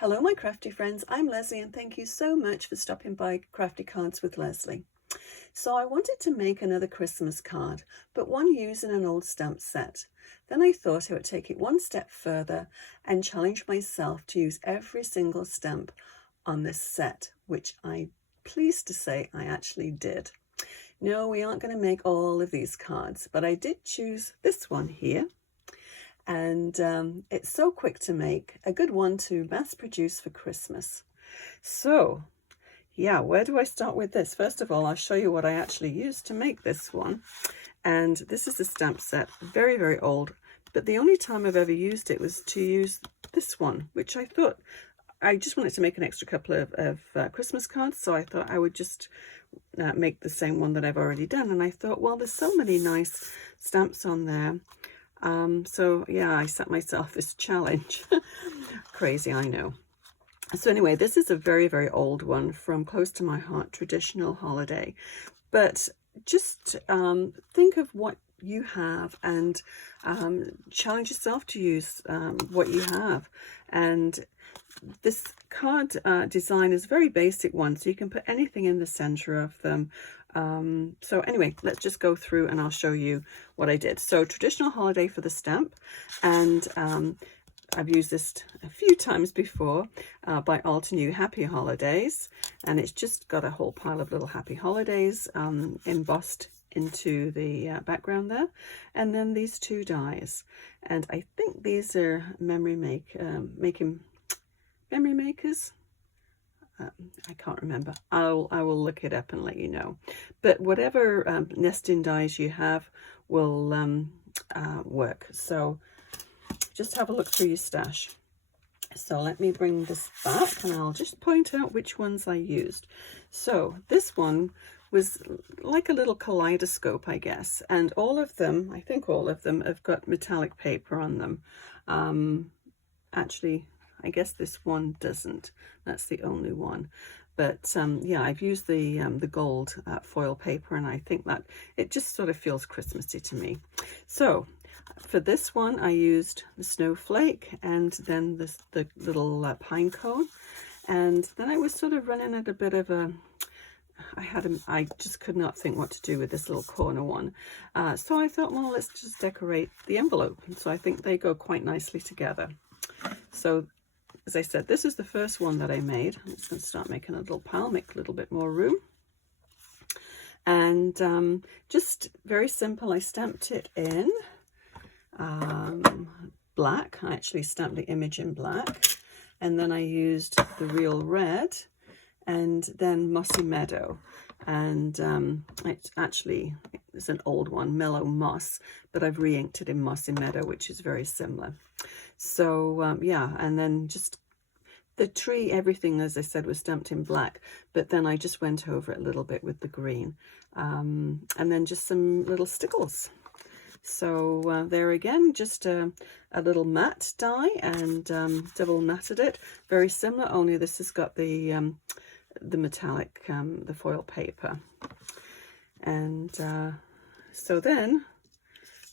Hello my crafty friends, I'm Lesley and thank you so much for stopping by Crafty Cards with Lesley. So I wanted to make another Christmas card, but one using an old stamp set. Then I thought I would take it one step further and challenge myself to use every single stamp on this set, which I'm pleased to say I actually did. No, we aren't going to make all of these cards, but I did choose this one here. And it's so quick to make, a good one to mass produce for Christmas. So yeah, where do I start with this? First of all, I'll show you what I actually used to make this one. And this is a stamp set, very, very old, but the only time I've ever used it was to use this one, which I thought I just wanted to make an extra couple of Christmas cards, so I thought I would just make the same one that I've already done. And I thought, well, there's so many nice stamps on there. So yeah, I set myself this challenge. Crazy, I know. So anyway, this is a very, very old one from Close to My Heart, Traditional Holiday. But just think of what you have and challenge yourself to use what you have. And this card design is a very basic one, so you can put anything in the center of them. So anyway, let's just go through and I'll show you what I did. So Traditional Holiday for the stamp, and I've used this a few times before by Altenew, Happy Holidays, and it's just got a whole pile of little Happy Holidays embossed into the background there, and then these two dies, and I think these are memory makers. I can't remember. I will look it up and let you know. But whatever nesting dies you have will work. So just have a look through your stash. So let me bring this back and I'll just point out which ones I used. So this one was like a little kaleidoscope, I guess. And all of them, I think all of them, have got metallic paper on them. Actually, I guess this one doesn't. That's the only one. But yeah, I've used the gold foil paper, and I think that it just sort of feels Christmassy to me. So for this one, I used the snowflake and then the little pine cone. And then I was sort of running at a bit of a, I just could not think what to do with this little corner one. So I thought, well, let's just decorate the envelope. And so I think they go quite nicely together. So as I said, this is the first one that I made. I'm just going to start making a little pile, make a little bit more room. And just very simple, I stamped it in black. I actually stamped the image in black. And then I used the real red and then Mossy Meadow. And it's an old one, Mellow Moss, but I've re-inked it in Mossy Meadow, which is very similar. So yeah, and then just the tree, everything, as I said, was stamped in black, but then I just went over it a little bit with the green, and then just some little stickles. So there again, just a little matte die, and double matted it, very similar, only this has got the metallic, the foil paper. And so then,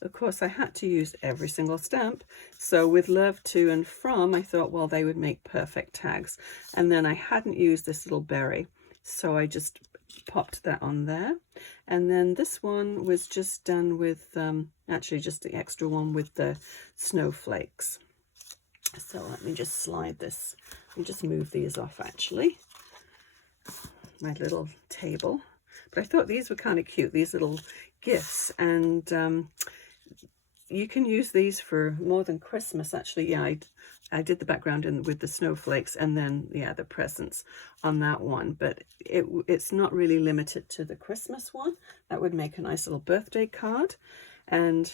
of course, I had to use every single stamp. So with Love to and From, I thought, well, they would make perfect tags. And then I hadn't used this little berry, so I just popped that on there. And then this one was just done with, actually just the extra one with the snowflakes. So let me just slide this and just move these off, actually. My little table. But I thought these were kind of cute, these little gifts, and you can use these for more than Christmas. Actually, yeah, I did the background with the snowflakes, and then yeah, the presents on that one, but it's not really limited to the Christmas one. That would make a nice little birthday card. And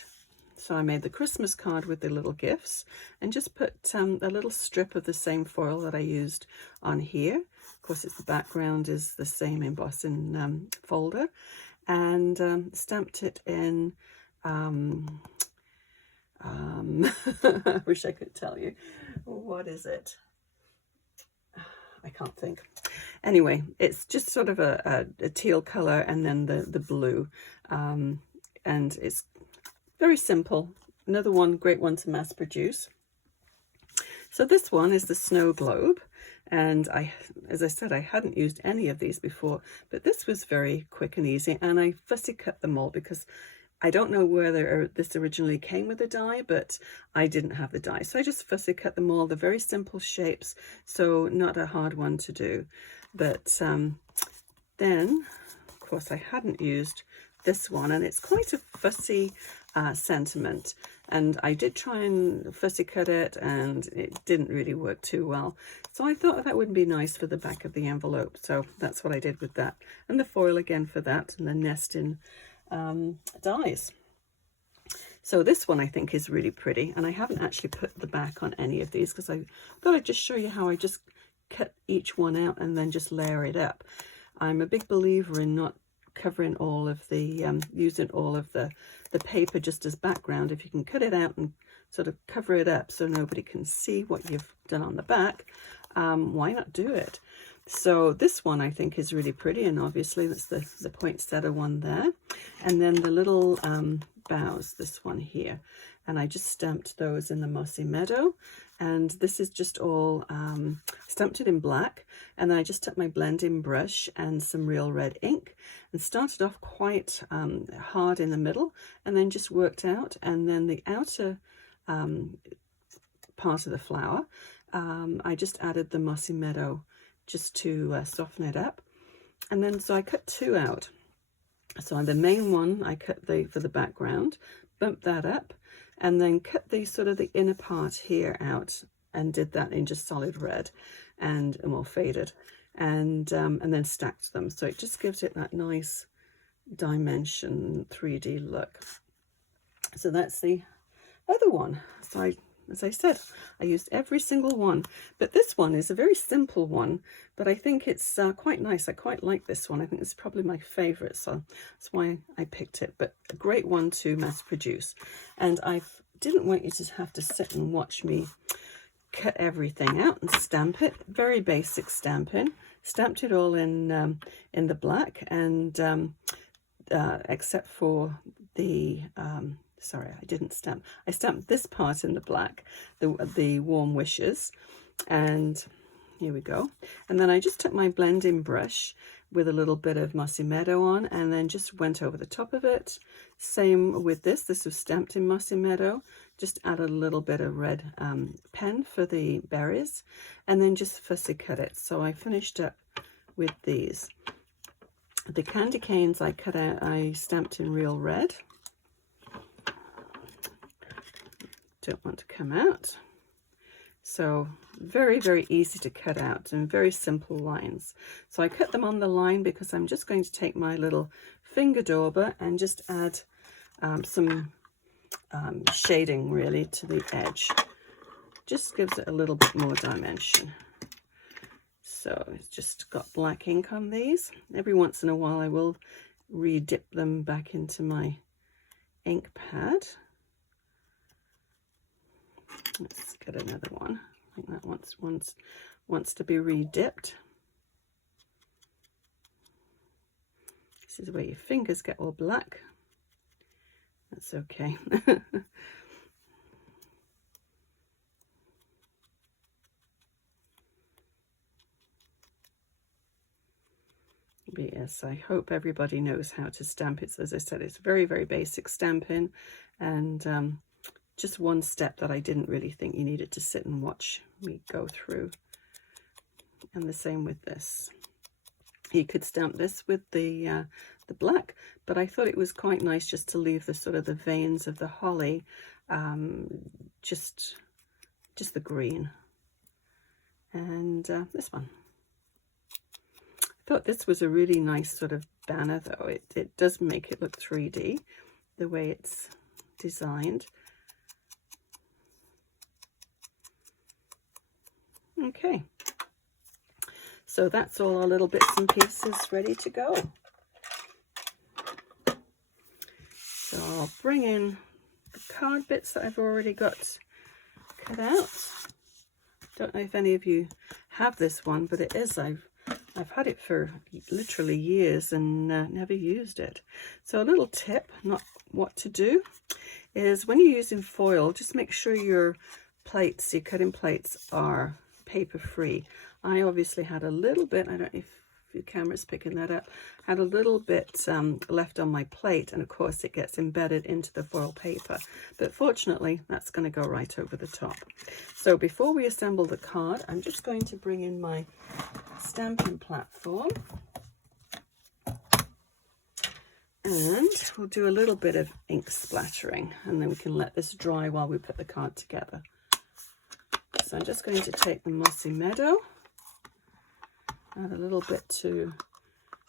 so I made the Christmas card with the little gifts and just put a little strip of the same foil that I used on here. Of course, the background is the same embossing folder, and stamped it in, I wish I could tell you. What is it? I can't think. Anyway, it's just sort of a teal color, and then the blue, and it's very simple. Another one, great one to mass produce. So this one is the snow globe, and as I said, I hadn't used any of these before, but this was very quick and easy, and I fussy cut them all because I don't know whether this originally came with a die, but I didn't have the die. So I just fussy cut them all. They're very simple shapes, so not a hard one to do. But then, of course, I hadn't used this one, and it's quite a fussy sentiment. And I did try and fussy cut it, and it didn't really work too well. So I thought that would be nice for the back of the envelope. So that's what I did with that. And the foil again for that, and the nesting dies. So this one I think is really pretty, and I haven't actually put the back on any of these because I thought I'd just show you how I just cut each one out and then just layer it up. I'm a big believer in not covering all of the using all of the paper just as background. If you can cut it out and sort of cover it up so nobody can see what you've done on the back, why not do it? So this one I think is really pretty, and obviously that's the poinsettia one there. And then the little boughs, this one here. And I just stamped those in the Mossy Meadow. And this is just all stamped it in black. And then I just took my blending brush and some real red ink and started off quite hard in the middle, and then just worked out. And then the outer part of the flower, I just added the Mossy Meadow just to soften it up. And then so I cut two out. So on the main one I cut for the background, bumped that up, and then cut the sort of the inner part here out and did that in just solid red and more faded, and then stacked them, so it just gives it that nice dimension 3D look. So that's the other one. So as I said, I used every single one, but this one is a very simple one, but I think it's quite nice. I quite like this one. I think it's probably my favorite, so that's why I picked it. But a great one to mass produce. And I didn't want you to have to sit and watch me cut everything out and stamp it. Very basic stamping. Stamped it all in the black, and except for the sorry, I didn't stamp. I stamped this part in the black, the warm wishes, and here we go. And then I just took my blending brush with a little bit of Mossy Meadow on, and then just went over the top of it. Same with this. This was stamped in Mossy Meadow. Just added a little bit of red pen for the berries, and then just fussy cut it. So I finished up with these. The candy canes I cut out, I stamped in real red. Don't want to come out. So very, very easy to cut out and very simple lines. So I cut them on the line because I'm just going to take my little finger dauber and just add some shading really to the edge. Just gives it a little bit more dimension. So it's just got black ink on these. Every once in a while I will re-dip them back into my ink pad. Let's get another one. I think that wants to be re-dipped. This is where your fingers get all black. That's okay. But yes, I hope everybody knows how to stamp it. As I said, it's very, very basic stamping, and just one step that I didn't really think you needed to sit and watch me go through. And the same with this. You could stamp this with the black, but I thought it was quite nice just to leave the sort of the veins of the holly, just the green. And this one. I thought this was a really nice sort of banner, though. It does make it look 3D, the way it's designed. Okay, so that's all our little bits and pieces ready to go. So I'll bring in the card bits that I've already got cut out. Don't know if any of you have this one, but it is. I've had it for literally years and never used it. So a little tip, not what to do, is when you're using foil, just make sure you're plates, your cutting plates are paper free. I obviously had a little bit, I don't know if your camera's picking that up, had a little bit left on my plate, and of course it gets embedded into the foil paper, but fortunately that's going to go right over the top. So before we assemble the card, I'm just going to bring in my stamping platform, and we'll do a little bit of ink splattering, and then we can let this dry while we put the card together. So I'm just going to take the Mossy Meadow, add a little bit to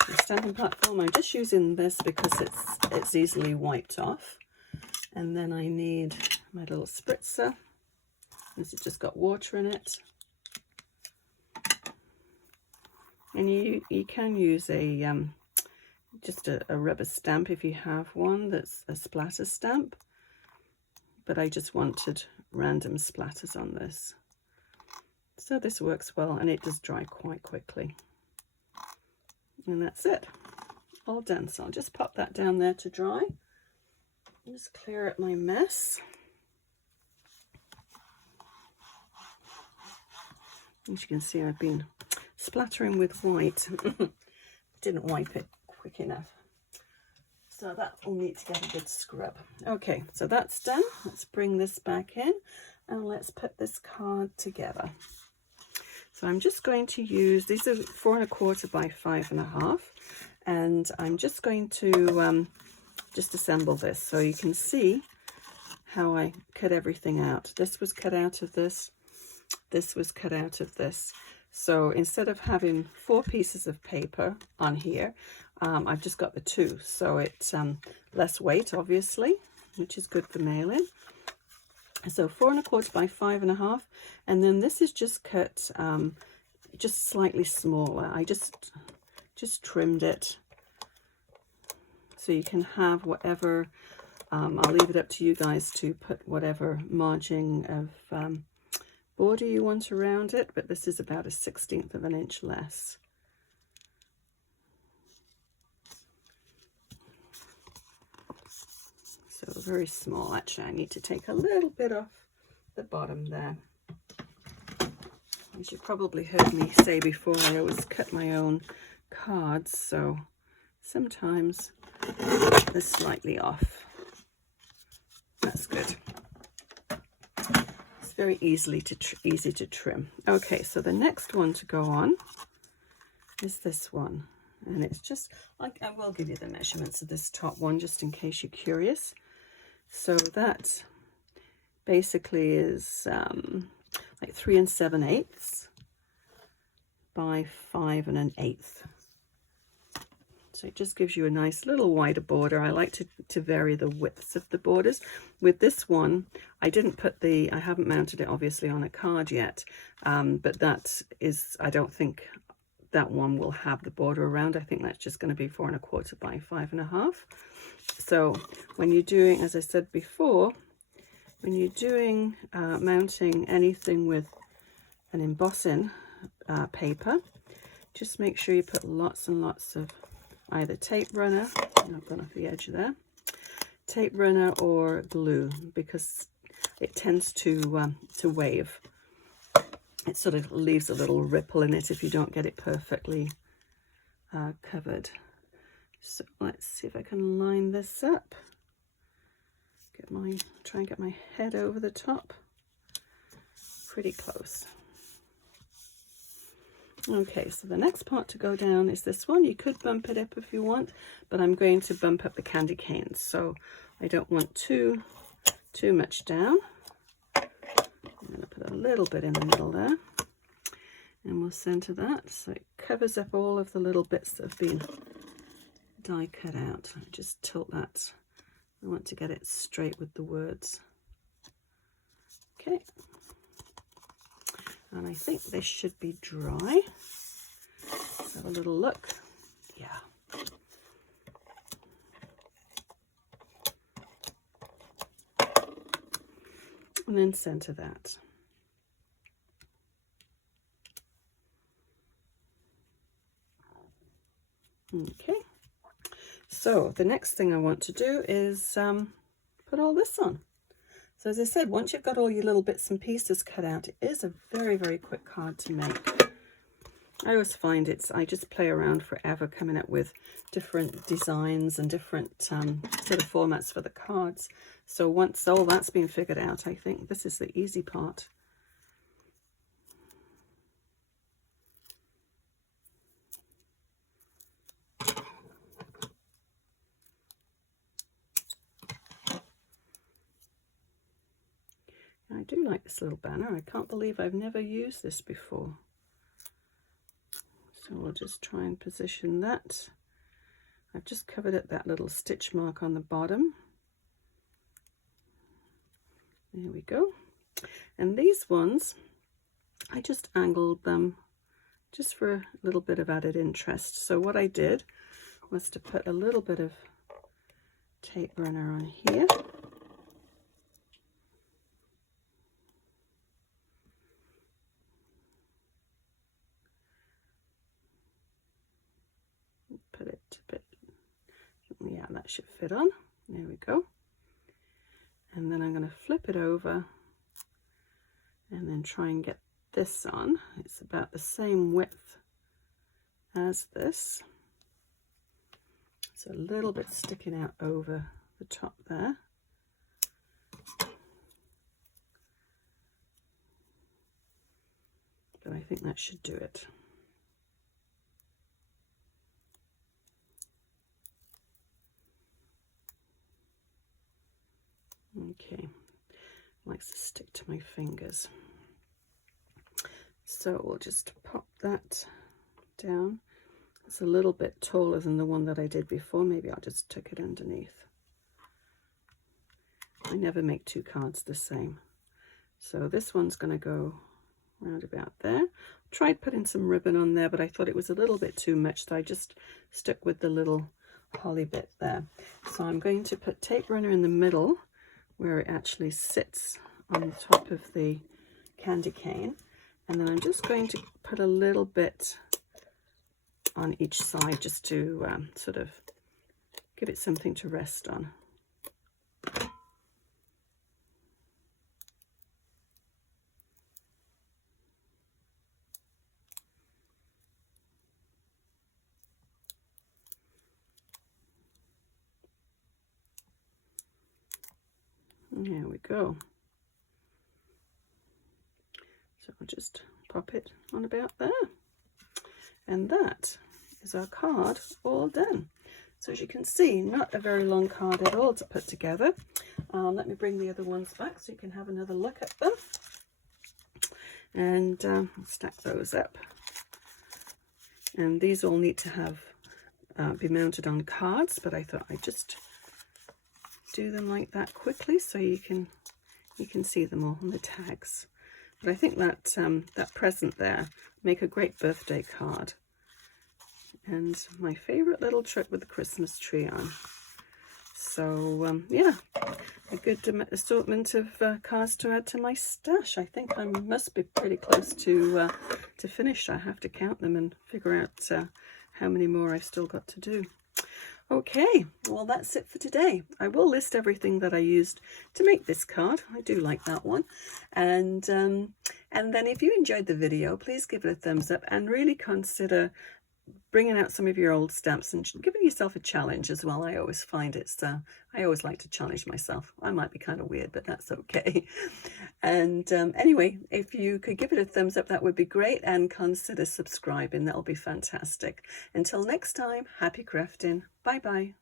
the stamping platform. I'm just using this because it's easily wiped off. And then I need my little spritzer. This has just got water in it. And you can use a just a rubber stamp if you have one that's a splatter stamp, but I just wanted random splatters on this. So this works well, and it does dry quite quickly. And that's it, all done. So I'll just pop that down there to dry. Just clear up my mess. As you can see, I've been splattering with white. Didn't wipe it quick enough. So that will need to get a good scrub. Okay, so that's done. Let's bring this back in and let's put this card together. So I'm just going to use, these are 4 1/4 by 5 1/2, and I'm just going to just assemble this so you can see how I cut everything out. This was cut out of this, this was cut out of this. So instead of having 4 pieces of paper on here, I've just got the 2. So it's less weight, obviously, which is good for mailing. So 4 1/4 by 5 1/2, and then this is just cut just slightly smaller. I just trimmed it so you can have whatever. I'll leave it up to you guys to put whatever margin of border you want around it, but this is about 1/16 of an inch less. So very small. Actually, I need to take a little bit off the bottom there. As you probably heard me say before, I always cut my own cards, so sometimes they're slightly off. That's good. It's very easy to trim. Okay, so the next one to go on is this one, and it's just, I will give you the measurements of this top one just in case you're curious. So that basically is like 3 7/8 by 5 1/8. So it just gives you a nice little wider border. I like to vary the widths of the borders. With this one, I haven't mounted it obviously on a card yet, but that is, I don't think that one will have the border around. I think that's just going to be 4 1/4 by 5 1/2. So when you're doing, as I said before, when you're doing mounting anything with an embossing paper, just make sure you put lots and lots of either tape runner, I've gone off the edge there, tape runner or glue, because it tends to wave. It sort of leaves a little ripple in it if you don't get it perfectly covered. So let's see if I can line this up. Try and get my head over the top. Pretty close. Okay, so the next part to go down is this one. You could bump it up if you want, but I'm going to bump up the candy canes, so I don't want too much down. I'm going to put a little bit in the middle there, and we'll center that so it covers up all of the little bits that have been die cut out. Just tilt that. I want to get it straight with the words. Okay. And I think this should be dry. Let's have a little look. Yeah. And then center that. Okay. So the next thing I want to do is put all this on. So as I said, once you've got all your little bits and pieces cut out, it is a very, very quick card to make. I always find I just play around forever coming up with different designs and different sort of formats for the cards. So once all that's been figured out, I think this is the easy part. I do like this little banner. I can't believe I've never used this before. So we'll just try and position that. I've just covered up that little stitch mark on the bottom. There we go. And these ones, I just angled them just for a little bit of added interest. So what I did was to put a little bit of tape runner on here. Put it a bit, yeah, that should fit on. There we go. And then I'm going to flip it over and then try and get this on. It's about the same width as this. It's a little bit sticking out over the top there. But I think that should do it. Okay, likes to stick to my fingers. So we'll just pop that down. It's a little bit taller than the one that I did before. Maybe I'll just tuck it underneath. I never make two cards the same. So this one's going to go round about there. Tried putting some ribbon on there, but I thought it was a little bit too much, so I just stuck with the little holly bit there. So I'm going to put tape runner in the middle, where it actually sits on the top of the candy cane, and then I'm just going to put a little bit on each side just to sort of give it something to rest on. There we go. So I'll just pop it on about there. And that is our card all done. So as you can see, not a very long card at all to put together. Let me bring the other ones back so you can have another look at them. And stack those up. And these all need to have be mounted on cards, but I thought I'd just do them like that quickly so you can see them all on the tags. But I think that that present there make a great birthday card, and my favorite little trick with the Christmas tree on. So yeah, a good assortment of cards to add to my stash. I think I must be pretty close to finish. I have to count them and figure out how many more I've still got to do. Okay, well that's it for today. I will list everything that I used to make this card. I do like that one. And then if you enjoyed the video, please give it a thumbs up and really consider bringing out some of your old stamps and giving yourself a challenge as well. I always find it's, I always like to challenge myself. I might be kind of weird, but that's okay. And anyway, if you could give it a thumbs up, that would be great, and consider subscribing. That'll be fantastic. Until next time, happy crafting. Bye bye.